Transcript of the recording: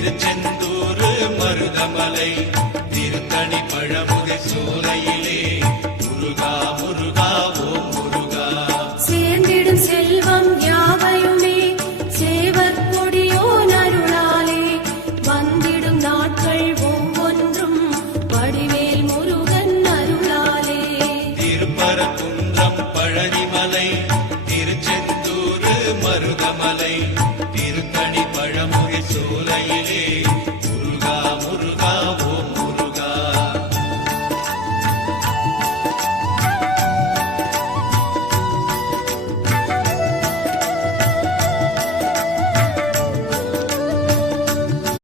திருச்செந்தூர் மருதமலை திருத்தணி பழமுகை சோலையிலே முருகா முருகா ஓம் முருகா. சேர்ந்திடும் செல்வம் யாவையுமே சேவர் கொடியோன் அருளாலே வந்திடும் நாட்கள் ஒவ்வொன்றும் வடிவேல் முருகன் அருளாலே. திருப்பரங்குன்றம் பழனிமலை திருச்செந்தூர் மருதமலை திருத்தணி பழமுகை சோலையிலே